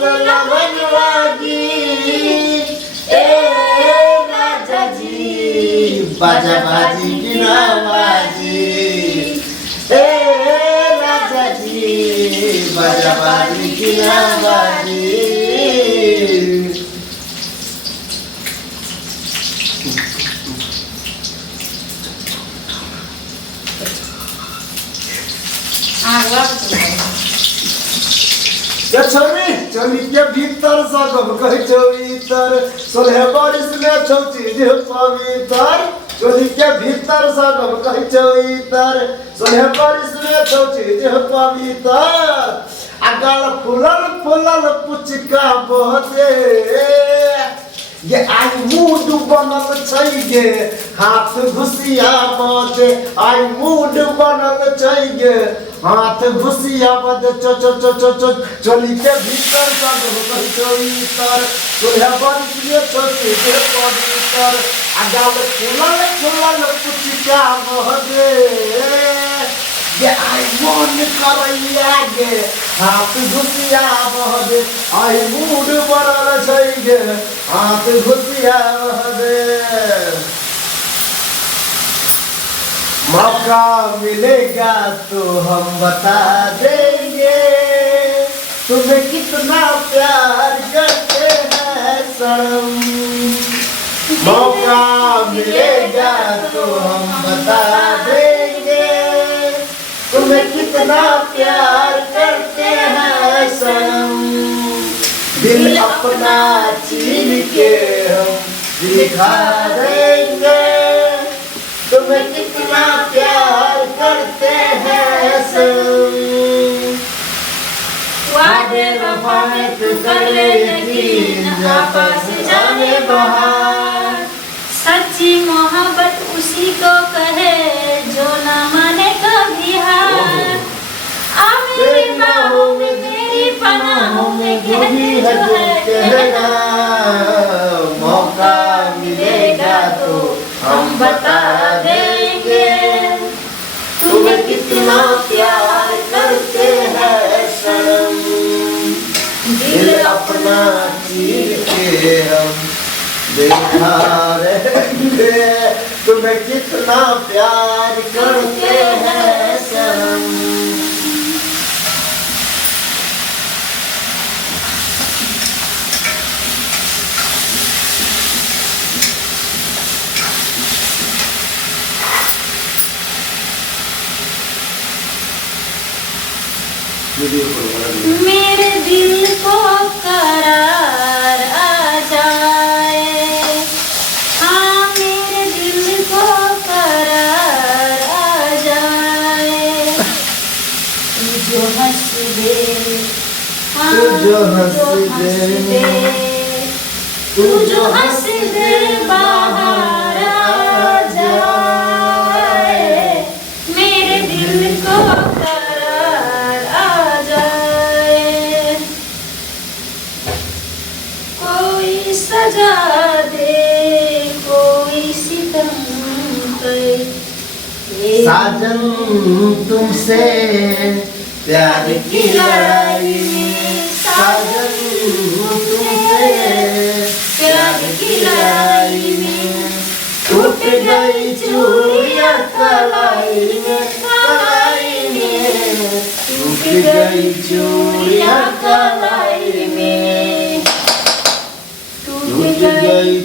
बोलला बनवाजी ए राजा जी बाजा बाजी की नवाजी ए राजा जी बाजा बाजी की नवाजी चोरी के भीतर सगम कहे चौतर सोलह बारिश में छौची जे पवित्र चोरी के भीतर सगम कहे चौतर सोलह बारिश में छौची जे पवित्र अगल फुलल फुलल पुचका बहते ये आई मूड बनल छैगे हाथ घुसिया बदे आई मूड बनल छैगे हाथ घुसिया बदे चो चो चो चो चो चोली के भीतर सब कहि चोईतर तोहे बंदिए छोटे के पवित्र अगाल फुलल फुलल पुचका बहदे ये आई मन करैया गे हाथ घुसिया बहदे आई मूड बनल छैगे हाथ घुसिया बहदे मौका मिलेगा तो हम बता देंगे तुम्हें कितना प्यार करते हैं सनम मौका मिलेगा तो हम बता देंगे तुम्हें कितना प्यार करते हैं सनम दिल अपना छीन के हम दिखा देंगे तुम्हें कितना प्यार करते हैं सनम वादे वफा में तू कर ले यकीन आपस जाने बहार सच्ची मोहब्बत उसी को कहे जो ना माने कभी हार आ मेरी बाहों में मेरी पनाहों में कहती जो है कहना मौका मिलेगा तो हम बता देंगे तुम्हें कितना प्यार करते हैं सनम दिल अपना चीर के हम दिखा देंगे तुम्हें कितना प्यार करते हैं सनम मेरे दिल को करार आ जाए हाँ मेरे दिल को करार आ जाए तू जो हंस दे हाँ तू जो हंस दे तू जो हंस दे बाहर आ जाए मेरे दिल को सजा दे कोई सितम करे साजन तुमसे प्यार की लड़ाई में साजन तुमसे प्यार की लड़ाई में टूट गई चूड़ियां कलाई में टूट गई चूड़ियां कलाई में टूट गई